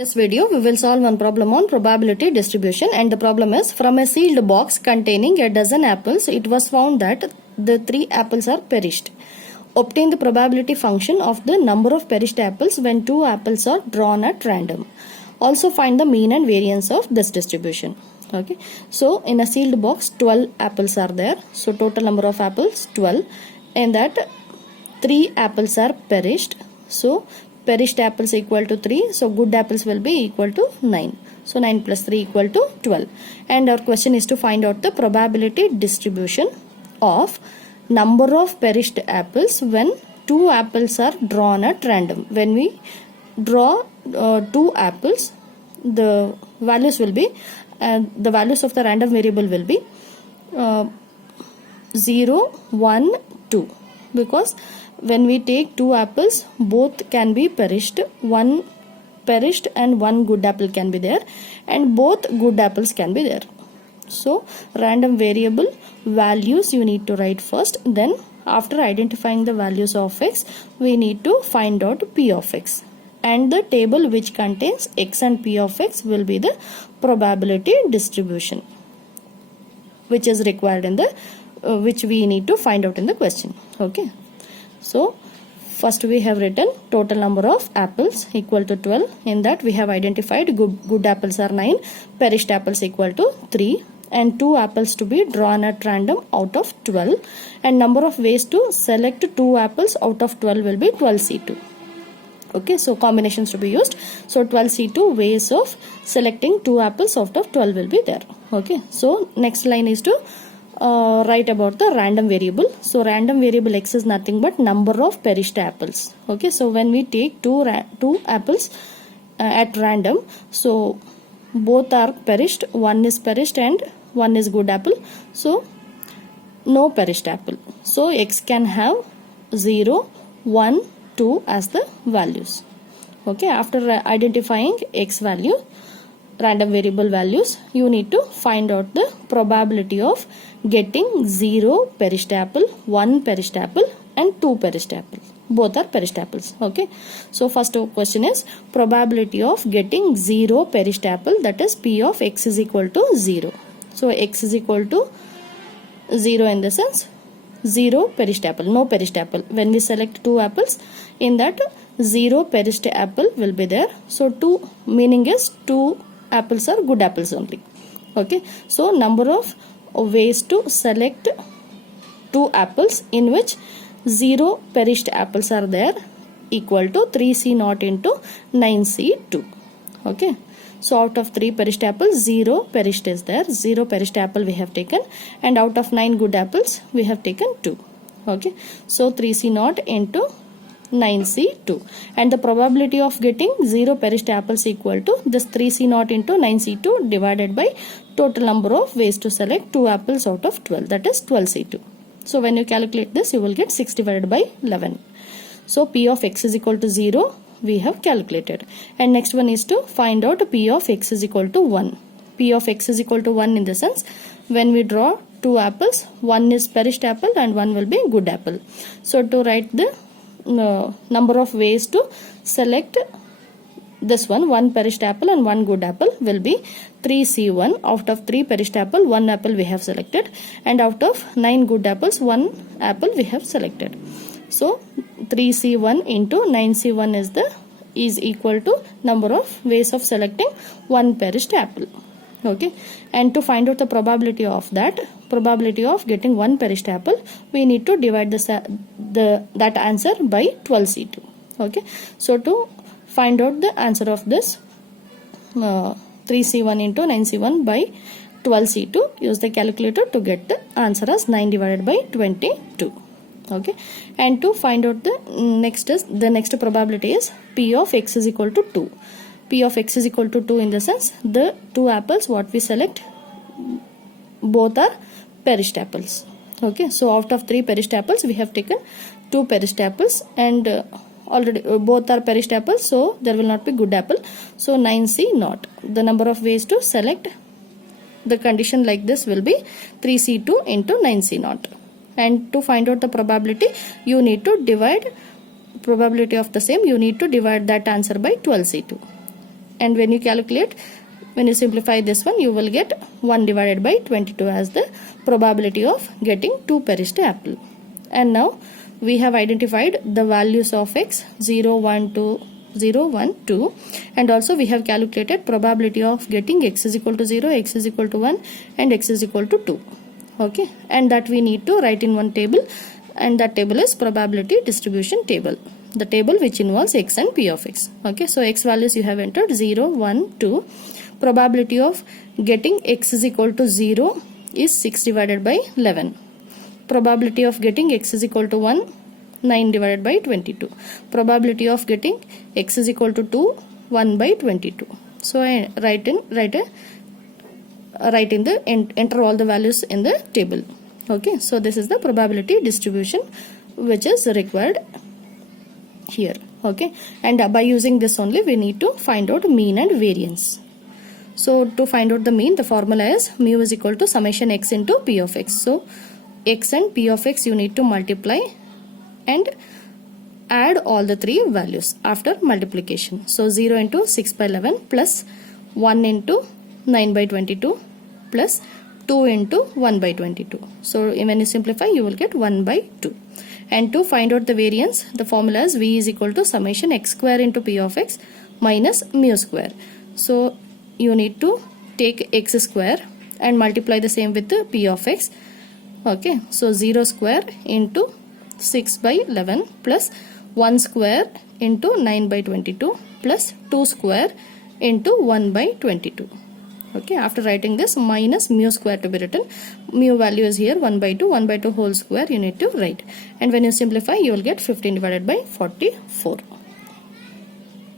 This video we will solve one problem on probability distribution, and the problem is from a sealed box containing a dozen apples it was found that the 3 apples are perished. Obtain the probability function of the number of perished apples when 2 apples are drawn at random. Also find the mean and variance of this distribution. Okay, so in a sealed box 12 apples are there, so total number of apples 12, and that 3 apples are perished. So perished apples equal to 3, so good apples will be equal to 9. So 9 plus 3 equal to 12. And our question is to find out the probability distribution of number of perished apples when 2 apples are drawn at random. When we draw 2 apples, the values will be, the values of the random variable will be 0, 1, 2, because when we take 2 apples, both can be perished. One perished and one good apple can be there, and both good apples can be there. So random variable values you need to write first, then after identifying the values of x, we need to find out p of x, and the table which contains x and p of x will be the probability distribution which is required in the which we need to find out in the question. Okay, so first we have written total number of apples equal to 12. In that we have identified good apples are 9, perished apples equal to 3, and 2 apples to be drawn at random out of 12, and number of ways to select 2 apples out of 12 will be 12C2. Okay, so combinations to be used. So 12C2 ways of selecting 2 apples out of 12 will be there. Okay, so next line is to write about the random variable. So random variable x is nothing but number of perished apples. Okay, so when we take two apples at random, so both are perished, one is perished and one is good apple, so no perished apple. So x can have 0, 1, 2 as the values. Okay, after identifying x value, random variable values, you need to find out the probability of getting 0 perished apple, 1 perished apple and 2 perished apple. Both are perished apples. Okay, so first question is probability of getting 0 perished apple, that is p of x is equal to 0. So x is equal to 0 in the sense 0 perished apple, no perished apple. When we select 2 apples, in that 0 perished apple will be there. So 2 meaning is 2 apples are good apples only. Okay, so number of ways to select 2 apples in which 0 perished apples are there equal to 3C0 into 9C2. Okay, so out of 3 perished apples, 0 perished is there, 0 perished apple we have taken, and out of 9 good apples we have taken 2. Okay, so 3C0 into 9C2, and the probability of getting 0 perished apples equal to this 3C0 into 9C2 divided by total number of ways to select 2 apples out of 12, that is 12C2. So when you calculate this, you will get 6 divided by 11. So p of x is equal to 0 we have calculated, and next one is to find out p of x is equal to 1. P of x is equal to 1 in the sense when we draw 2 apples, one is perished apple and one will be good apple. So to write the number of ways to select this one perished apple and 1 good apple will be 3C1. Out of 3 perished apple, 1 apple we have selected, and out of 9 good apples, 1 apple we have selected. So 3C1 into 9C1 is equal to number of ways of selecting 1 perished apple. Okay, and to find out the probability of that, probability of getting 1 perished apple, we need to divide that answer by 12C2. Okay, so to find out the answer of this 3C1 into 9C1 by 12C2, use the calculator to get the answer as 9 divided by 22. Okay, and to find out the next probability is p of x is equal to 2. P of x is equal to 2 in the sense the 2 apples what we select, both are perished apples. Okay, so out of 3 perished apples we have taken 2 perished apples, and already both are perished apples, so there will not be good apple. So 9C0, the number of ways to select the condition like this will be 3C2 into 9C0, and to find out the probability you need to divide probability of the same, you need to divide that answer by 12C2. and when you simplify this one, you will get 1 divided by 22 as the probability of getting 2 perished apple. And now we have identified the values of x 0, 1, 2, 0, 1, 2, and also we have calculated probability of getting x is equal to 0, x is equal to 1, and x is equal to 2. Okay, and that we need to write in one table, and that table is probability distribution table, the table which involves x and p of x. Okay, so x values you have entered 0, 1, 2. Probability of getting x is equal to 0 is 6 divided by 11. Probability of getting x is equal to 1, 9 divided by 22. Probability of getting x is equal to 2, 1 by 22. So I enter all the values in the table. Okay, so this is the probability distribution which is required here. Okay, and by using this only we need to find out mean and variance. So to find out the mean, the formula is mu is equal to summation x into p of x. So x and p of x you need to multiply and add all the three values after multiplication. So 0 into 6 by 11 plus 1 into 9 by 22 plus 2 into 1 by 22. So when you simplify, you will get 1 by 2. And to find out the variance, the formula is v is equal to summation x square into p of x minus mu square. So you need to take x square and multiply the same with the p of x. Okay, so 0 square into 6 by 11 plus 1 square into 9 by 22 plus 2 square into 1 by 22. Okay, after writing this, minus mu square to be written. Mu value is here 1 by 2, 1 by 2 whole square you need to write. And when you simplify, you will get 15 divided by 44.